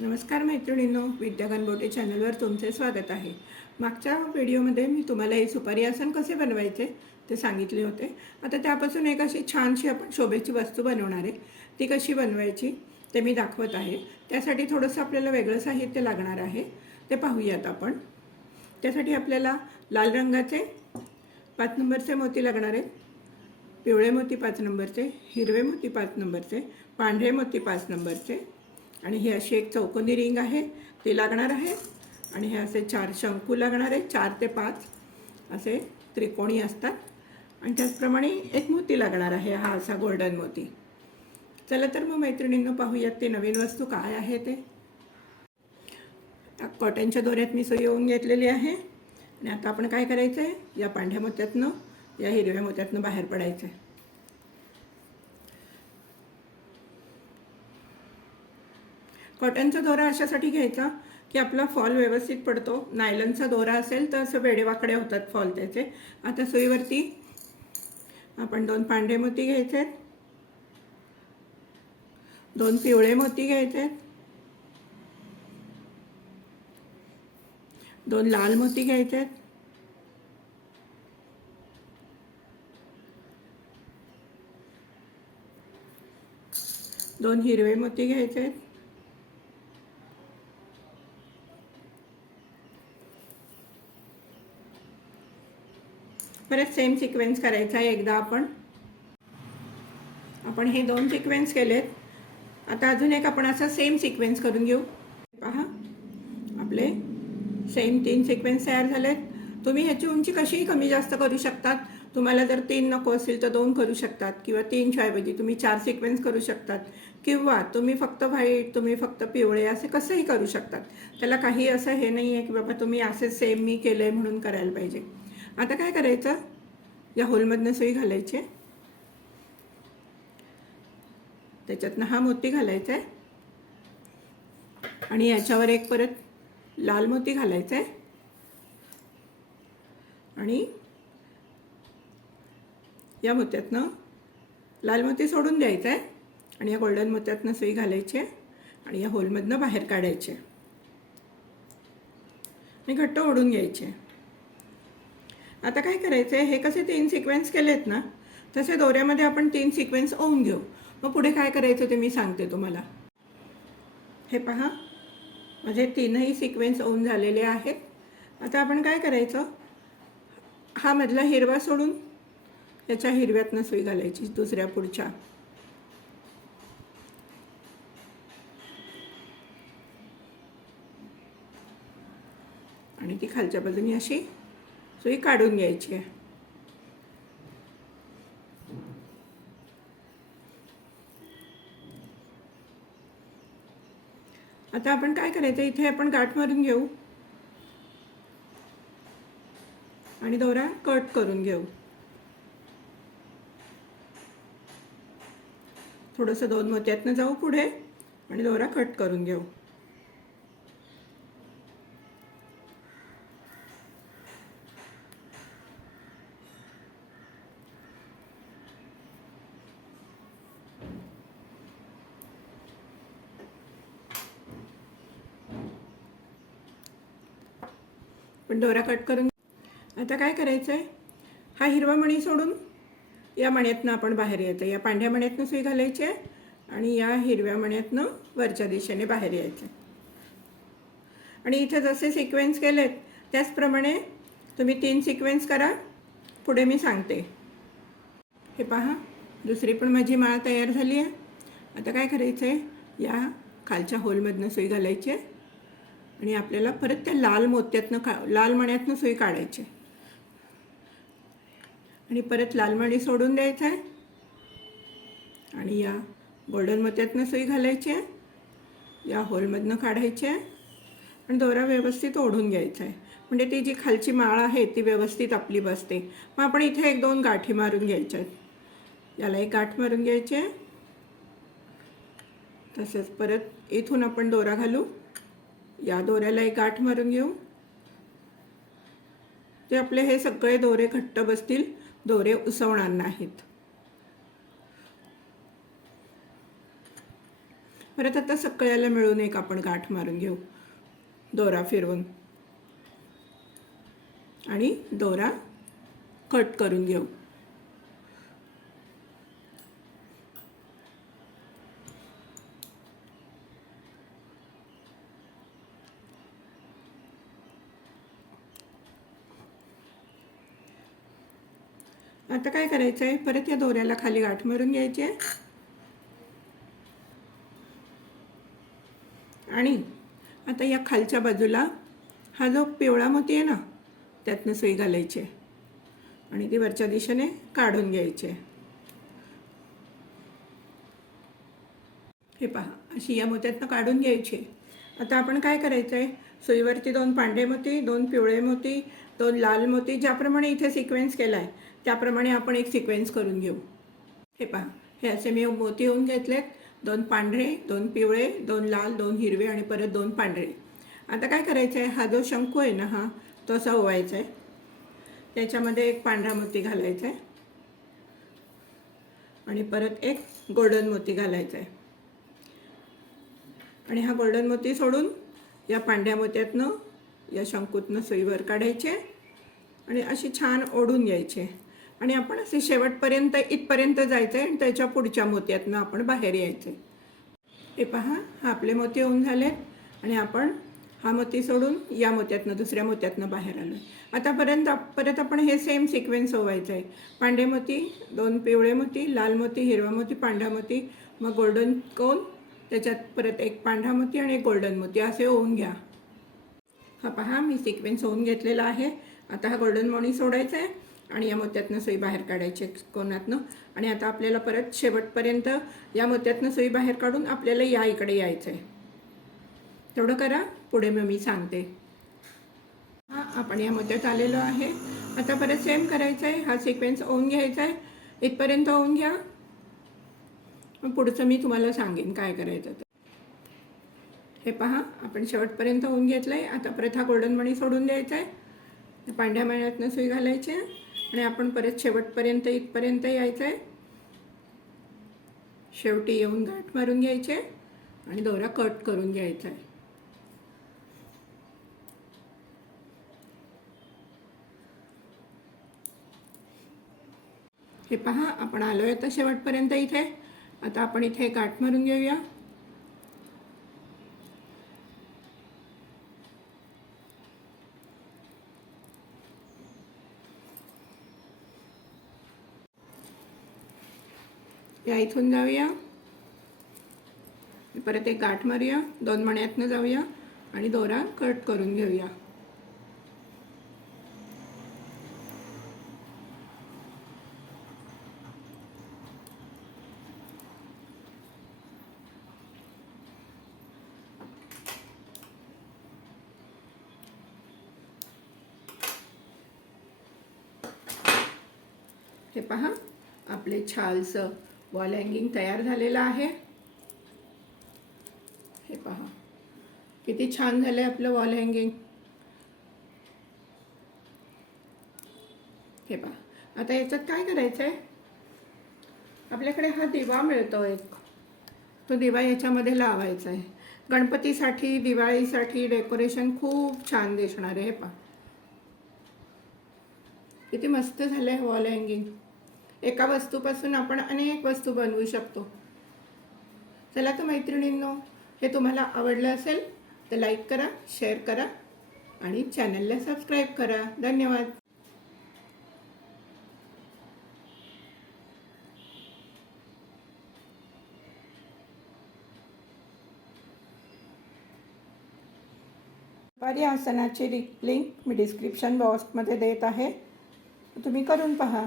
नमस्कार मैत्रिणींनो विद्या बोटे चॅनलवर तुमचे स्वागत आहे. मागच्या व्हिडिओमध्ये मी तुम्हाला हे सुपारी आसन कसे बनवायचे ते सांगितले होते. आता त्यापासून एक अशी छानशी आपण शोभेची वस्तू बनवणार आहे. ती कशी बनवायची ते मी दाखवत आहे. त्यासाठी थोडंसं आपल्याला वेगळं साहित्य लागणार आहे. ते पाहूयात आपण. त्यासाठी आपल्याला लाल रंगाचे पाच नंबरचे मोती लागणार आहेत. पिवळे मोती पाच नंबरचे हिरवे मोती पाच नंबरचे पांढरे मोती पाच नंबरचे आणि ही अशी एक चौकोनी रिंग आहे. ती लागणार आहे. आणि हे असे चार शंकू लागणार आहे. चार ते पाच असे त्रिकोणी असतात. आणि त्याचप्रमाणे एक मोती लागणार आहे. हा असा गोल्डन मोती. चला तर मग मैत्रिणींनो पाहूयात ते नवीन वस्तू काय आहे ते. कॉटनच्या दोऱ्यात मी सोय येऊन घेतलेली आहे. आणि आता आपण काय करायचं आहे या पांढऱ्या मोत्यातनं या हिरव्या मोत्यातनं बाहेर पडायचं आहे कॉटनचा दोरा अशासाठी घ्यायचा की आपला फॉल व्यवस्थित पडतो. नायलनचा दोरा असेल तर असं वेडेवाकडे होतात फॉल त्याचे. आता सुईवरती आपण दोन पांढरे मोती घ्यायचे. आहेत दोन पिवळे मोती घ्यायचे. आहेत दोन लाल मोती घ्यायचे. आहेत दोन हिरवे मोती घ्यायचे. आहेत परत सेम सिक्वेन्स करायचा आहे एकदा आपण. आपण हे दोन सिक्वेन्स केलेत. आता अजून एक आपण असा सेम सिक्वेन्स करून घेऊ. पहा. आपले सेम तीन सिक्वेन्स तयार झालेत. तुम्ही ह्याची उंची कशीही कमी जास्त करू शकतात. तुम्हाला जर तीन नको असतील तर दोन करू शकतात. किंवा तीनच्या ऐवजी तुम्ही चार सिक्वेन्स करू शकतात. किंवा तुम्ही फक्त व्हाईट तुम्ही फक्त पिवळे असे कसंही करू शकतात. त्याला काही असं हे नाही आहे की बाबा तुम्ही असे सेम मी केलं आहे म्हणून करायला पाहिजे. आता काय करायचं? या होलमधनं सुई घालायची. त्याच्यातनं हा मोती घालायचा आहे आणि याच्यावर एक परत लाल मोती घालायचा आहे आणि या मोत्यातनं लाल मोती सोडून द्यायचं आहे आणि या गोल्डन मोत्यातनं सुई घालायची. आहे आणि या होलमधनं बाहेर काढायचे. आणि घट्ट ओढून घ्यायचे. आता काय करायचं आहे हे कसे तीन सिक्वेन्स केलेत ना तसे दोऱ्यामध्ये आपण तीन सिक्वेन्स ओवून घेऊ. मग पुढे काय करायचं ते मी सांगते तुम्हाला. हे पहा. माझे तीनही सिक्वेन्स ओवून झालेले आहेत. आता आपण काय करायचं? हा मधला हिरवा सोडून याच्या हिरव्यातनं सुई घालायची दुसऱ्या पुढच्या. आणि ती खालच्या बाजूनी अशी सुई काढून घ्यायची आहे. आता आपण काय करायचं? इथे आपण गाठ मारून घेऊ. आणि दोरा कट करून घेऊ. थोडंसं दोन मोत्यातनं जाऊ पुढे आणि दोरा कट करून घेऊ. पण दोरा कट करून आता काय करायचं आहे हा हिरवा मणी सोडून या मण्यातनं आपण बाहेर यायचं. या पांढऱ्या मण्यातनं सुई घालायची आहे आणि या हिरव्या मण्यातनं वरच्या दिशेने बाहेर यायचं आणि इथे जसे सिक्वेन्स केलेत त्याचप्रमाणे तुम्ही तीन सिक्वेन्स करा. पुढे मी सांगते. हे पहा दुसरी पण माझी माळ तयार झाली आहे. आता काय करायचं आहे या खालच्या होलमधनं सुई घालायची आहे. आणि आपल्याला परत त्या लाल मोत्यातनं का लाल मण्यातनं सुई काढायची आणि परत लाल मणी सोडून द्यायचं आहे. आणि या गोल्डन मोत्यातनं सुई घालायची आहे. या होलमधनं काढायची आहे. आणि दोरा व्यवस्थित ओढून घ्यायचा आहे. म्हणजे ती जी खालची माळ आहे ती व्यवस्थित आपली बसते. मग आपण इथे एक दोन गाठी मारून घ्यायच्या आहेत. याला एक गाठ मारून घ्यायची आहे. तसंच परत इथून आपण दोरा घालू. या दोऱ्याला एक गाठ मारून घेऊ. ते आपले हे सगळे दोरे घट्ट बसतील दोरे उसवणार नाहीत. परत आता सगळ्याला मिळून एक आपण गाठ मारून घेऊ दोरा फिरवून. आणि दोरा कट करून घेऊ. आता काय करायचं आहे परत या दोऱ्याला खाली गाठ मारून घ्यायची आहे. आणि आता या खालच्या बाजूला हा जो पिवळा मोती आहे ना त्यातनं सुई घालायची आहे. आणि ती वरच्या दिशेने काढून घ्यायची आहे. हे पहा अशी या मोत्यातनं काढून घ्यायची आता आपण काय करायचं आहे सुईवरती दोन पांढरे मोती दोन पिवळे मोती दोन लाल मोती ज्याप्रमाणे इथे सिक्वेन्स केला आहे त्याप्रमाणे आपण एक सिक्वेन्स करून घेऊ. हे पहा हे असे मी मोती होऊन घेतलेत. दोन पांढरे दोन पिवळे दोन लाल दोन हिरवे आणि परत दोन पांढरे. आता काय करायचं आहे हा जो शंकू आहे ना हा तो असा ओवायचा आहे त्याच्यामध्ये एक पांढरा मोती घालायचा आहे आणि परत एक गोल्डन मोती घालायचा आहे आणि हा गोल्डन मोती सोडून या पांढऱ्या मोत्यातनं या शंकूतनं सुईवर काढायचे आणि अशी छान ओढून घ्यायचे. आणि आपण असे शेवटपर्यंत इथपर्यंत जायचं आहे आणि त्याच्या पुढच्या मोत्यातनं आपण बाहेर यायचं हे पहा हा आपले मोती होऊन झालेत आणि आपण हा मोती सोडून या मोत्यातनं दुसऱ्या मोत्यातनं बाहेर आलो आतापर्यंत परत आपण हे सेम सिक्वेन्स होवायचं आहे पांढरे मोती दोन पिवळे मोती लाल मोती हिरवा मोती पांढरा मोती मग गोल्डन कोन त्याच्यात परत एक पांढरा मोती आणि एक गोल्डन मोती. असे होऊन घ्या. हा पहा मी सिक्वेन्स होऊन घेतलेला आहे. आता हा गोल्डन मणी सोडायचा आहे आणि या मोत्यातनं सुई बाहेर काढायची कोणातनं. आणि आता आपल्याला परत शेवटपर्यंत या मोत्यातनं सुई बाहेर काढून आपल्याला या इकडे यायचं आहे तेवढं करा पुढे मग मी सांगते. हां आपण या मोत्यात आलेलो आहे. आता परत सेम करायचं आहे हा सिक्वेन्स होऊन घ्यायचा आहे इथपर्यंत होऊन घ्या. पुढचं मी तुम्हाला सांगेन काय करायचं तर हे पहा आपण शेवटपर्यंत होऊन घेतलं आहे आता परत हा गोल्डन मणी सोडून द्यायचा आहे पांढऱ्या महिन्यातनं सुई घालायची आहे आणि आपण परत शेवटपर्यंत इथपर्यंत यायचं आहे शेवटी येऊन गाठ मारून घ्यायचे आणि दोरा कट करून घ्यायचा आहे. हे पहा आपण आलो आहे तर शेवटपर्यंत इथे. आता आपण इथे गाठ मारून घेऊया. या इथून जाऊया. परत एक गाठ मारूया. दोन मण्यातनं जाऊया. आणि दोरा कट करून घेऊया. हे पहा आपले छालचं वॉल हँगिंग तयार झालेलं आहे. हे पहा. किती छान झालं आहे आपलं वॉल हँगिंग हे पहा. आता याच्यात काय करायचं आहे आपल्याकडे हा दिवा मिळतो एक. तो दिवा याच्यामध्ये लावायचा आहे गणपतीसाठी दिवाळीसाठी डेकोरेशन खूप छान दिसणार आहे. हे पहा. किती मस्त झालं आहे वॉल हँगिंग एका वस्तूपासून आपण अनेक वस्तू बनवू शकतो. चला तर मैत्रिणींनो हे तुम्हाला आवडलं असेल तर लाईक करा शेअर करा आणि चॅनलला सबस्क्राईब करा. धन्यवाद. दुपारी आसनाची लिंक मी डिस्क्रिप्शन बॉक्समध्ये देत आहे. तुम्ही करून पहा.